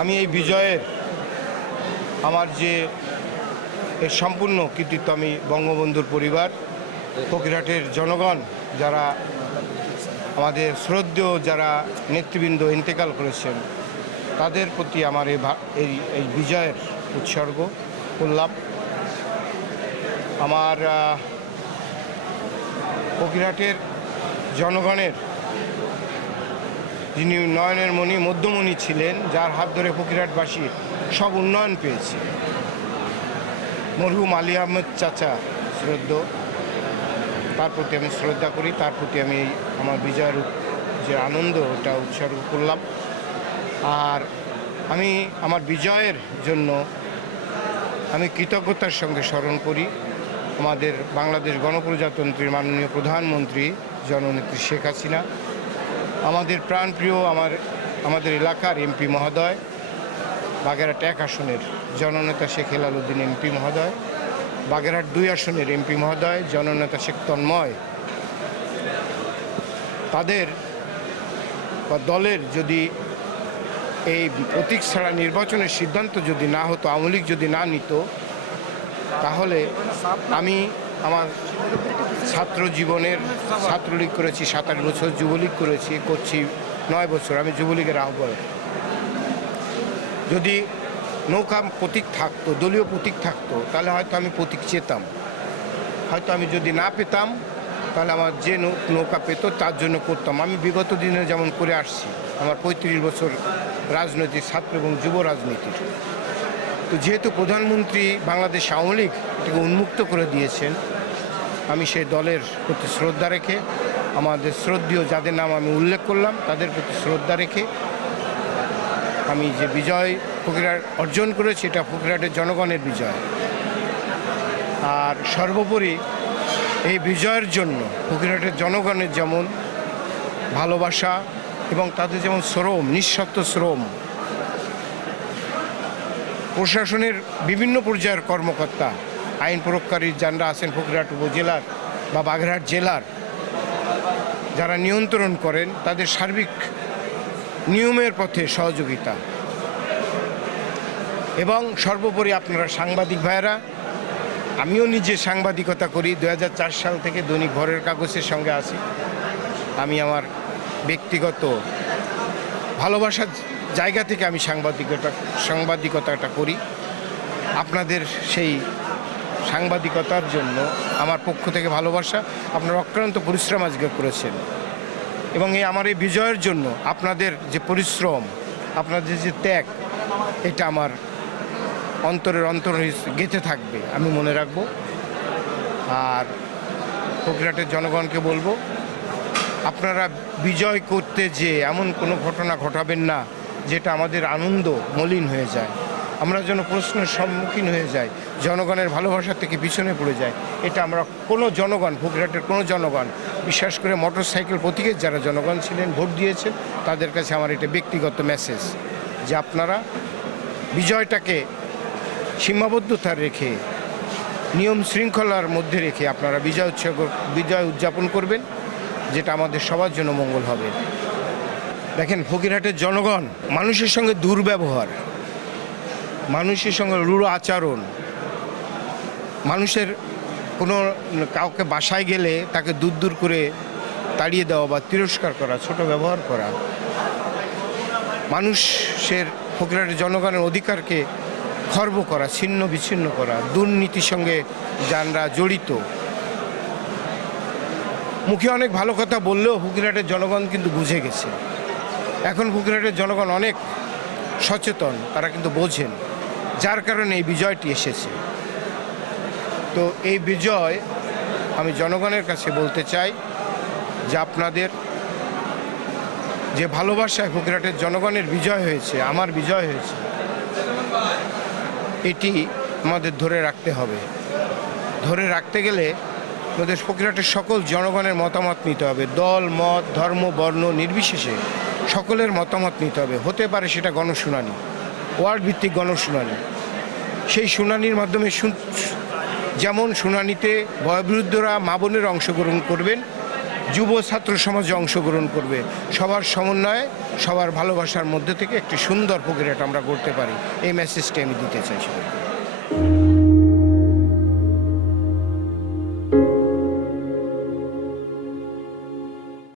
আমি এই বিজয়ের আমার যে এর সম্পূর্ণ কৃতিত্ব আমি বঙ্গবন্ধুর পরিবার, ফকিরহাটের জনগণ, যারা আমাদের শ্রদ্ধেয় যারা নেতৃবৃন্দ ইন্তেকাল করেছেন, তাদের প্রতি আমার এই বিজয়ের উৎসর্গ করলাম। আমার ফকিরহাটের জনগণের যিনি উন্নয়নের মণি মধ্যমণি ছিলেন, যার হাত ধরে ফকিরহাটবাসী সব উন্নয়ন পেয়েছে, মরহুম আলী আহমেদ চাচা শ্রদ্ধেয়, তার প্রতি আমি শ্রদ্ধা করি, তার প্রতি আমি আমার বিজয়ের যে আনন্দ ওটা উৎসর্গ করলাম। আর আমি আমার বিজয়ের জন্য আমি কৃতজ্ঞতার সঙ্গে স্মরণ করি আমাদের বাংলাদেশ গণপ্রজাতন্ত্রীর মাননীয় প্রধানমন্ত্রী জননেত্রী শেখ হাসিনা, আমাদের প্রাণপ্রিয় আমাদের এলাকার এমপি মহোদয়, বাগেরহাট 1 আসনের জননেতা শেখ হেলাল উদ্দিন এমপি মহোদয়, বাগেরহাট 2 আসনের এমপি মহোদয় জননেতা শেখ তন্ময়, তাদের বা দলের যদি এই প্রতীক ছাড়া নির্বাচনের সিদ্ধান্ত যদি না হতো, আওয়ামী লীগ যদি না নিত, তাহলে আমি আমার ছাত্র জীবনের ছাত্রলীগ করেছি 27 বছর, যুবলীগ করছি 9 বছর, আমি যুবলীগের আহ্বায়ক। যদি নৌকা প্রতীক থাকতো, দলীয় প্রতীক থাকতো, তাহলে হয়তো আমি প্রতীক চেতাম, হয়তো আমি যদি না পেতাম তাহলে আমার যে নৌকা পেত তার জন্য করতাম। আমি বিগত দিনে যেমন করে আসছি, আমার 35 বছর রাজনৈতিক ছাত্র এবং যুব রাজনীতির। তো যেহেতু প্রধানমন্ত্রী বাংলাদেশ আওয়ামী লীগ থেকে উন্মুক্ত করে দিয়েছেন, আমি সেই দলের প্রতি শ্রদ্ধা রেখে, আমাদের শ্রদ্ধেয় যাদের নাম আমি উল্লেখ করলাম তাদের প্রতি শ্রদ্ধা রেখে আমি যে বিজয় ফকিরহাট অর্জন করেছি, এটা ফকিরহাটের জনগণের বিজয়। আর সর্বোপরি এই বিজয়ের জন্য ফকিরহাটের জনগণের যেমন ভালোবাসা এবং তাদের যেমন শ্রম, নিঃস্বার্থ শ্রম, প্রশাসনের বিভিন্ন পর্যায়ের কর্মকর্তা, আইন প্রয়োগকারী যারা আছেন ফকিরহাট উপজেলার বা বাগেরহাট জেলার, যারা নিয়ন্ত্রণ করেন, তাদের সার্বিক নিয়মের পথে সহযোগিতা, এবং সর্বোপরি আপনারা সাংবাদিক ভাইয়েরা, আমিও নিজে সাংবাদিকতা করি, 2004 সাল থেকে দৈনিক ভোরের কাগজের সঙ্গে আছি। আমি আমার ব্যক্তিগত ভালোবাসার জায়গা থেকে আমি সাংবাদিকতাটা করি। আপনাদের সেই সাংবাদিকতার জন্য আমার পক্ষ থেকে ভালোবাসা, আপনারা অক্লান্ত পরিশ্রম আজকে করেছেন, এবং আমার এই বিজয়ের জন্য আপনাদের যে পরিশ্রম, আপনাদের যে ত্যাগ, এটা আমার অন্তরে গেঁথে থাকবে, আমি মনে রাখব। আর ফকিরহাটের জনগণকে বলবো, আপনারা বিজয় করতে যে এমন কোনো ঘটনা ঘটাবেন না যেটা আমাদের আনন্দ মলিন হয়ে যায়, আমরা যেন প্রশ্নের সম্মুখীন হয়ে যাই, জনগণের ভালোবাসা থেকে পিছনে পড়ে যায়। এটা আমরা কোনো জনগণ, ফকিরহাটের কোনো জনগণ, বিশেষ করে মোটরসাইকেল প্রতীকের যারা জনগণ ছিলেন, ভোট দিয়েছেন, তাদের কাছে আমার এটা ব্যক্তিগত মেসেজ যে আপনারা বিজয়টাকে সীমাবদ্ধতা রেখে, নিয়ম শৃঙ্খলার মধ্যে রেখে আপনারা বিজয় উদযাপন করবেন, যেটা আমাদের সবার জন্য মঙ্গল হবে। দেখেন, ফকিরহাটের জনগণ মানুষের সঙ্গে দুর্ব্যবহার, মানুষের সঙ্গে রূঢ় আচরণ, মানুষের কাউকে বাসায় গেলে তাকে দূর করে তাড়িয়ে দেওয়া বা তিরস্কার করা, ছোট ব্যবহার করা, মানুষের ফকিরহাটের জনগণের অধিকারকে খর্ব করা, ছিন্ন বিচ্ছিন্ন করা, দুর্নীতির সঙ্গে যারা জড়িত, মুখে অনেক ভালো কথা বললেও ফকিরহাটের জনগণ কিন্তু বুঝে গেছে। এখন ফকিরহাটের জনগণ অনেক সচেতন, তারা কিন্তু বোঝেন, যার কারণে এই বিজয়টি এসেছে। তো এই বিজয় আমি জনগণের কাছে বলতে চাই যে আপনাদের যে ভালোবাসায় ফকিরহাটের জনগণের বিজয় হয়েছে, আমার বিজয় হয়েছে, এটি আমাদের ধরে রাখতে হবে। ধরে রাখতে গেলে আমাদের ফকিরহাটের সকল জনগণের মতামত নিতে হবে, দল মত ধর্ম বর্ণ নির্বিশেষে সকলের মতামত নিতে হবে। হতে পারে সেটা গণশুনানি, ওয়ার্ড ভিত্তিক গণশুনানি। সেই শুনানির মাধ্যমে যেমন শুনানিতে বয়োবৃদ্ধরা, মা বোনেরা অংশগ্রহণ করবেন, যুব ছাত্র সমাজে অংশগ্রহণ করবে, সবার সমন্বয়ে সবার ভালোবাসার মধ্যে থেকে একটি সুন্দর প্রক্রিয়াটা আমরা করতে পারি, এই মেসেজটি আমি দিতে চাই সবাইকে।